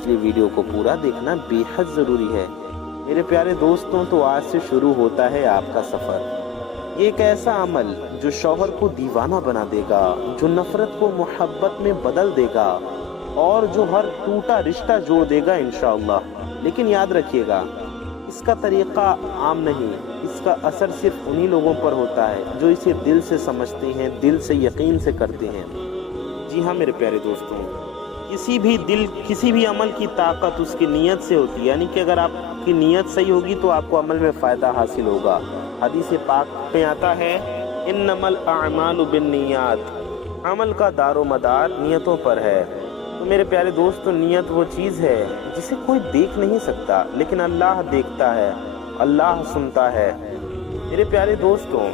اس لیے ویڈیو کو پورا دیکھنا بےحد ضروری ہے میرے پیارے دوستوں۔ تو آج سے شروع ہوتا ہے آپ کا سفر۔ یہ ایک ایسا عمل جو شوہر کو دیوانہ بنا دے گا، جو نفرت کو محبت میں بدل دے گا اور جو ہر ٹوٹا رشتہ جوڑ دے گا انشاءاللہ۔ لیکن یاد رکھیے گا، اس کا طریقہ عام نہیں، اس کا اثر صرف انہی لوگوں پر ہوتا ہے جو اسے دل سے سمجھتے ہیں، دل سے یقین سے کرتے ہیں۔ جی ہاں میرے پیارے دوستوں، کسی بھی عمل کی طاقت اس کی نیت سے ہوتی ہے، یعنی کہ اگر آپ کی نیت صحیح ہوگی تو آپ کو عمل میں فائدہ حاصل ہوگا۔ حدیث پاک میں آتا ہے انما الاعمال بالنیات، عمل کا دار و مدار نیتوں پر ہے۔ تو میرے پیارے دوستو، نیت وہ چیز ہے جسے کوئی دیکھ نہیں سکتا، لیکن اللہ دیکھتا ہے، اللہ سنتا ہے۔ میرے پیارے دوستو،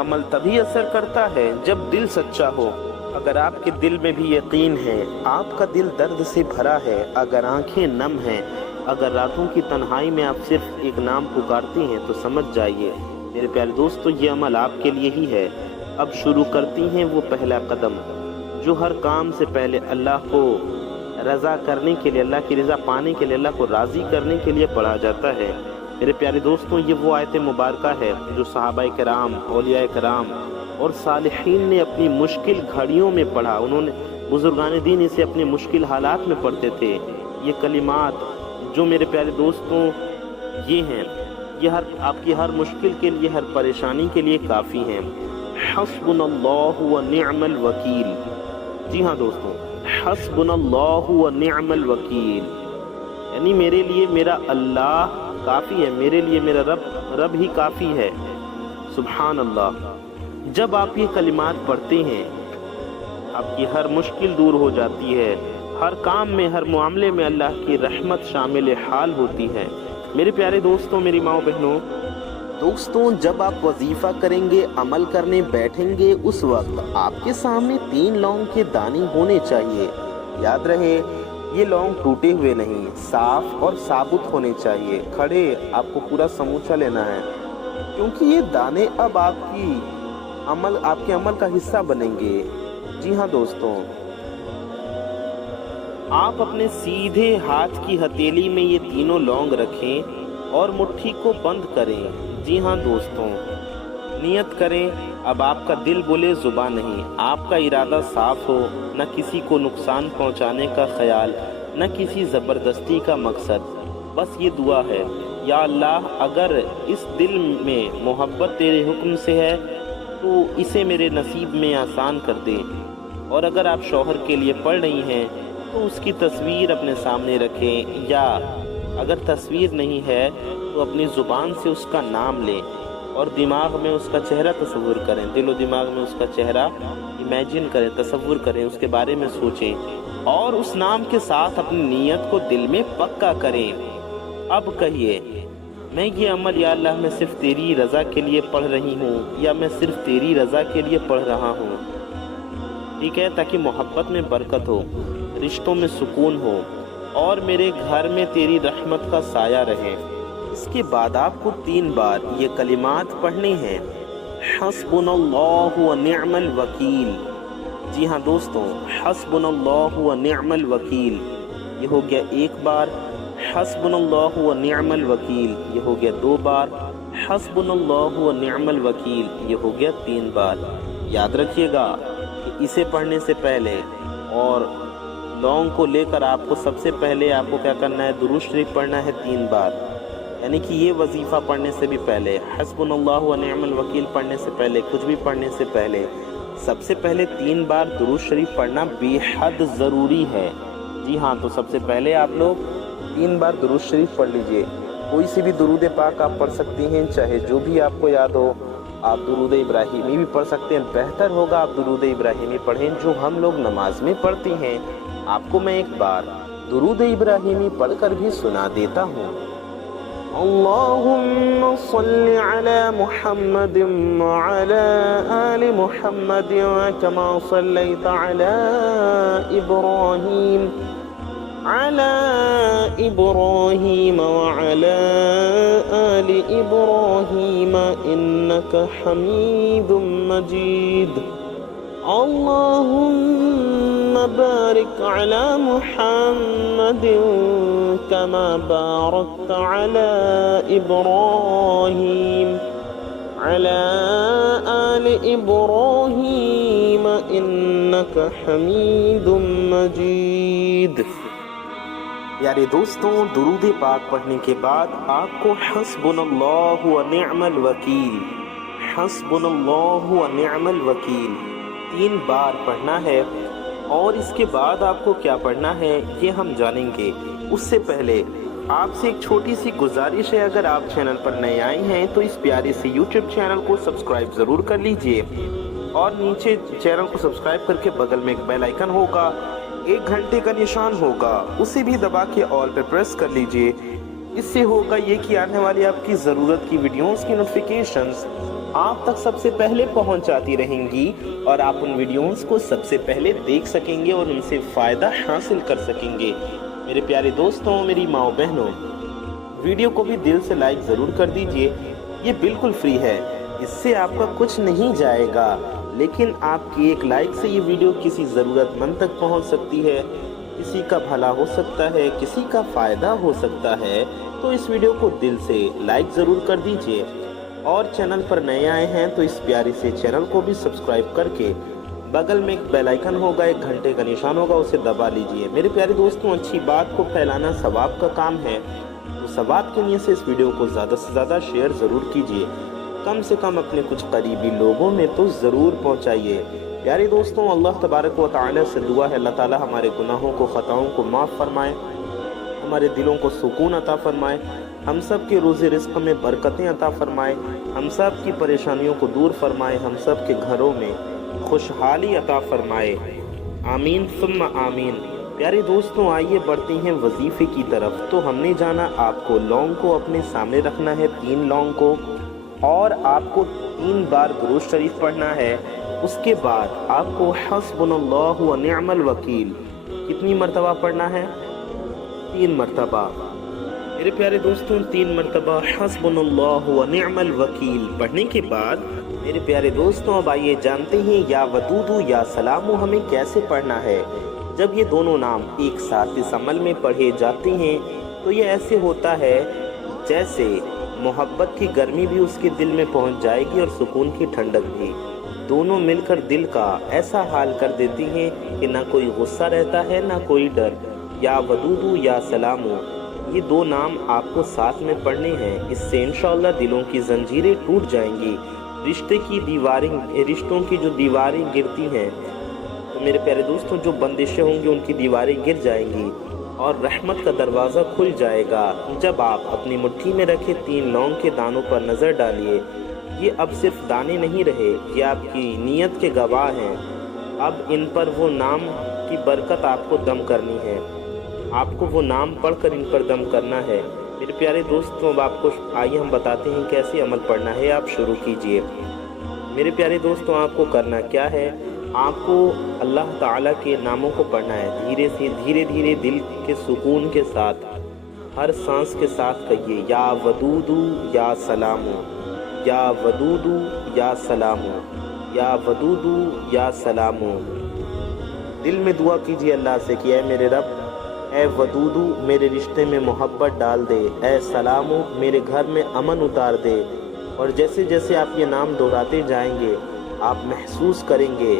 عمل تبھی اثر کرتا ہے جب دل سچا ہو۔ اگر آپ کے دل میں بھی یقین ہے، آپ کا دل درد سے بھرا ہے، اگر آنکھیں نم ہیں، اگر راتوں کی تنہائی میں آپ صرف ایک نام پکارتے ہیں، تو سمجھ جائیے میرے پیارے دوستو، یہ عمل آپ کے لیے ہی ہے۔ اب شروع کرتی ہیں وہ پہلا قدم جو ہر کام سے پہلے اللہ کو رضا کرنے کے لیے، اللہ کی رضا پانے کے لیے، اللہ کو راضی کرنے کے لیے پڑھا جاتا ہے۔ میرے پیارے دوستوں، یہ وہ آیت مبارکہ ہے جو صحابہ کرام، اولیاء کرام اور صالحین نے اپنی مشکل گھڑیوں میں پڑھا۔ بزرگان دین اسے اپنے مشکل حالات میں پڑھتے تھے۔ یہ کلمات جو میرے پیارے دوستوں یہ ہیں، یہ آپ کی ہر مشکل کے لیے، ہر پریشانی کے لیے کافی ہیں۔ حسبنا اللہ و نعم الوکیل۔ جی ہاں دوستوں، حسبنا اللہ و نعم الوکیل، یعنی میرے لیے میرا اللہ کافی ہے، میرے لیے میرا رب ہی کافی ہے۔ سبحان اللہ۔ جب آپ یہ کلمات پڑھتے ہیں، آپ کی ہر مشکل دور ہو جاتی ہے، ہر کام میں، ہر معاملے میں اللہ کی رحمت شامل حال ہوتی ہے۔ میرے پیارے دوستوں، میری ماں بہنوں، جب آپ وظیفہ کریں گے، عمل کرنے بیٹھیں گے، اس وقت آپ کے سامنے 3 لونگ کے دانے ہونے چاہیے۔ یاد رہے، یہ لونگ ٹوٹے ہوئے نہیں، صاف اور ثابت ہونے چاہیے، کھڑے۔ آپ کو پورا سموچہ لینا ہے، کیونکہ یہ دانے اب آپ کے عمل کا حصہ بنیں گے۔ جی ہاں دوستوں، آپ اپنے سیدھے ہاتھ کی ہتھیلی میں یہ تینوں لونگ رکھیں اور مٹھی کو بند کریں۔ جی ہاں دوستوں، نیت کریں۔ اب آپ کا دل بولے، زبان نہیں۔ آپ کا ارادہ صاف ہو، نہ کسی کو نقصان پہنچانے کا خیال، نہ کسی زبردستی کا مقصد۔ بس یہ دعا ہے، یا اللہ، اگر اس دل میں محبت تیرے حکم سے ہے تو اسے میرے نصیب میں آسان کر دے۔ اور اگر آپ شوہر کے لیے پڑھ رہی ہیں تو اس کی تصویر اپنے سامنے رکھیں، یا اگر تصویر نہیں ہے تو اپنی زبان سے اس کا نام لیں اور دماغ میں اس کا چہرہ تصور کریں، دل و دماغ میں اس کا چہرہ امیجن کریں، تصور کریں، اس کے بارے میں سوچیں اور اس نام کے ساتھ اپنی نیت کو دل میں پکا کریں۔ اب کہیے، میں یہ عمل یا اللہ میں صرف تیری رضا کے لیے پڑھ رہی ہوں، یا میں صرف تیری رضا کے لیے پڑھ رہا ہوں۔ ٹھیک ہے، تاکہ محبت میں برکت ہو، رشتوں میں سکون ہو اور میرے گھر میں تیری رحمت کا سایہ رہے۔ اس کے بعد آپ کو 3 بار یہ کلمات پڑھنے ہیں، حسبنا اللہ و نعم الوکیل۔ جی ہاں دوستوں، حسبنا اللہ و نعم الوکیل، یہ ہو گیا 1 بار۔ حسبنا اللہ و نعم الوکیل، یہ ہو گیا 2 بار۔ حسبنا اللہ و نعم الوکیل، یہ ہو گیا 3 بار۔ یاد رکھیے گا کہ اسے پڑھنے سے پہلے اور لونگ کو لے کر آپ کو سب سے پہلے آپ کو کیا کرنا ہے، درود شریف پڑھنا ہے 3 بار، یعنی کہ یہ وظیفہ پڑھنے سے بھی پہلے، حسبنا اللہ و نعم الوکیل پڑھنے سے پہلے، کچھ بھی پڑھنے سے پہلے سب سے پہلے 3 بار درود شریف پڑھنا بے حد ضروری ہے۔ جی ہاں، تو سب سے پہلے آپ لوگ 3 بار درود شریف پڑھ لیجئے۔ کوئی سی بھی درود پاک آپ پڑھ سکتی ہیں، چاہے جو بھی آپ کو یاد ہو۔ آپ درود ابراہیمی بھی پڑھ سکتے ہیں، بہتر ہوگا آپ درود ابراہیمی پڑھیں جو ہم لوگ نماز میں پڑھتے ہیں۔ آپ کو میں 1 بار درود ابراہیمی پڑھ کر بھی سنا دیتا ہوں۔ اللہم صل علی محمد وعلی آل محمد کما صلیت علی ابراہیم وعلی آل ابراہیم انک حمید مجید۔ اللهم بارك على محمد كما باركت على إبراهيم على آل إبراهيم إنك حميد مجيد۔ پیارے دوستوں، درود پاک پڑھنے کے بعد آپ کو حسبنا اللہ و نعم الوکیل، حسبنا اللہ و نعم الوکیل 3 بار پڑھنا ہے، اور اس کے بعد آپ کو کیا پڑھنا ہے یہ ہم جانیں گے۔ اس سے پہلے آپ سے ایک چھوٹی سی گزارش ہے، اگر آپ چینل پر نئے آئے ہیں تو اس پیارے سے یوٹیوب چینل کو سبسکرائب ضرور کر لیجئے، اور نیچے چینل کو سبسکرائب کر کے بغل میں ایک بیل آئیکن ہوگا، 1 گھنٹے کا نشان ہوگا، اسے بھی دبا کے آل پہ پریس کر لیجئے۔ اس سے ہوگا یہ کہ آنے والی آپ کی ضرورت کی ویڈیوز کی نوٹیفیکیشنز آپ تک سب سے پہلے پہنچ جاتی رہیں گی، اور آپ ان ویڈیوز کو سب سے پہلے دیکھ سکیں گے اور ان سے فائدہ حاصل کر سکیں گے۔ میرے پیارے دوستوں، میری ماں و بہنوں، ویڈیو کو بھی دل سے لائک ضرور کر دیجئے، یہ بالکل فری ہے، اس سے آپ کا کچھ نہیں جائے گا، لیکن آپ کی ایک لائک سے یہ ویڈیو کسی ضرورت مند تک پہنچ سکتی ہے، کسی کا بھلا ہو سکتا ہے، کسی کا فائدہ ہو سکتا ہے، تو اس ویڈیو کو دل سے لائک ضرور کر دیجئے، اور چینل پر نئے آئے ہیں تو اس پیارے سے چینل کو بھی سبسکرائب کر کے بغل میں ایک بیل آئیکن ہوگا، 1 گھنٹے کا نشان ہوگا، اسے دبا لیجئے۔ میرے پیارے دوستوں، اچھی بات کو پھیلانا ثواب کا کام ہے، تو ثواب کے نیت سے اس ویڈیو کو زیادہ سے زیادہ شیئر ضرور کیجئے، کم سے کم اپنے کچھ قریبی لوگوں میں تو ضرور پہنچائیے۔ پیارے دوستوں، اللہ تبارک و تعالی سے دعا ہے اللہ تعالی ہمارے گناہوں کو، خطاؤں کو معاف فرمائے، ہمارے دلوں کو سکون عطا فرمائے، ہم سب کے روزی رزق میں برکتیں عطا فرمائے، ہم سب کی پریشانیوں کو دور فرمائے، ہم سب کے گھروں میں خوشحالی عطا فرمائے، آمین ثم آمین۔ پیارے دوستوں، آئیے بڑھتے ہیں وظیفے کی طرف۔ تو ہم نے جانا آپ کو لونگ کو اپنے سامنے رکھنا ہے، 3 لونگ کو، اور آپ کو 3 بار درود شریف پڑھنا ہے۔ اس کے بعد آپ کو حسبنا اللہ و نعم الوکیل کتنی مرتبہ پڑھنا ہے؟ 3 مرتبہ۔ میرے پیارے دوستوں، 3 مرتبہ حسبنا اللہ و نعم الوکیل پڑھنے کے بعد میرے پیارے دوستوں، اب آئیے جانتے ہیں یا ودودو یا سلامو ہمیں کیسے پڑھنا ہے۔ جب یہ دونوں نام ایک ساتھ اس عمل میں پڑھے جاتے ہیں تو یہ ایسے ہوتا ہے جیسے محبت کی گرمی بھی اس کے دل میں پہنچ جائے گی اور سکون کی ٹھنڈک بھی، دونوں مل کر دل کا ایسا حال کر دیتی ہیں کہ نہ کوئی غصہ رہتا ہے نہ کوئی ڈر۔ یا ودودو یا سلامو، یہ 2 نام آپ کو ساتھ میں پڑھنے ہیں، اس سے انشاءاللہ دلوں کی زنجیریں ٹوٹ جائیں گی، رشتوں کی جو دیواریں گرتی ہیں، تو میرے پیارے دوستوں جو بندشیں ہوں گی ان کی دیواریں گر جائیں گی اور رحمت کا دروازہ کھل جائے گا۔ جب آپ اپنی مٹھی میں رکھے 3 لونگ کے دانوں پر نظر ڈالیے، یہ اب صرف دانے نہیں رہے، یہ آپ کی نیت کے گواہ ہیں، اب ان پر وہ نام کی برکت آپ کو دم کرنی ہے، آپ کو وہ نام پڑھ کر ان پر دم کرنا ہے۔ میرے پیارے دوستوں، اب آپ کو آئیے ہم بتاتے ہیں کیسے عمل پڑھنا ہے، آپ شروع کیجئے۔ میرے پیارے دوستوں، آپ کو کرنا کیا ہے، آپ کو اللہ تعالیٰ کے ناموں کو پڑھنا ہے، دھیرے دھیرے دل کے سکون کے ساتھ، ہر سانس کے ساتھ کہیے یا ودودو یا سلامو، یا ودودو یا سلامو، یا ودودو یا سلامو۔ دل میں دعا کیجئے اللہ سے کہ اے میرے رب، اے ودودو میرے رشتے میں محبت ڈال دے، اے سلامو میرے گھر میں امن اتار دے۔ اور جیسے جیسے آپ یہ نام دہراتے جائیں گے، آپ محسوس کریں گے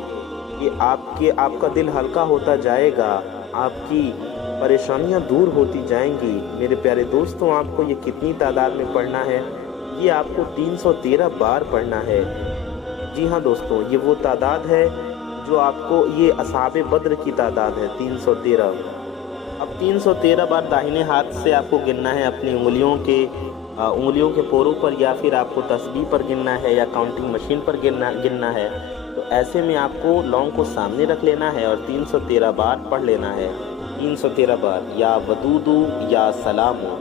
کہ آپ کا دل ہلکا ہوتا جائے گا، آپ کی پریشانیاں دور ہوتی جائیں گی۔ میرے پیارے دوستوں، آپ کو یہ کتنی تعداد میں پڑھنا ہے؟ یہ آپ کو 313 بار پڑھنا ہے۔ جی ہاں دوستوں، یہ وہ تعداد ہے جو آپ کو، یہ اصحاب بدر کی تعداد ہے 313۔ اب 313 بار داہنے ہاتھ سے آپ کو گننا ہے، اپنی انگلیوں کے پوروں پر، یا پھر آپ کو تسبیح پر گننا ہے، یا کاؤنٹنگ مشین پر گننا ہے۔ تو ایسے میں آپ کو لونگ کو سامنے رکھ لینا ہے اور 313 بار پڑھ لینا ہے۔ 313 بار یا ودودو یا سلامو،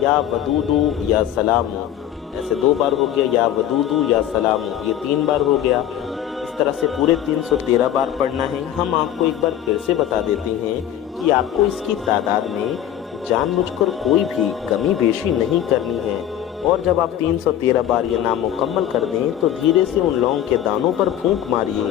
یا ودودو یا سلامو، ایسے 2 بار ہو گیا، یا ودودو یا سلامو، یہ 3 بار ہو گیا۔ اس طرح سے پورے 313 بار پڑھنا ہے۔ ہم آپ کو ایک بار پھر سے بتا دیتے ہیں کہ آپ کو اس کی تعداد میں جان بوجھ کر کوئی بھی کمی بیشی نہیں کرنی ہے، اور جب آپ 313 بار یہ نام مکمل کر دیں تو دھیرے سے ان لونگ کے دانوں پر پھونک ماریے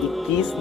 21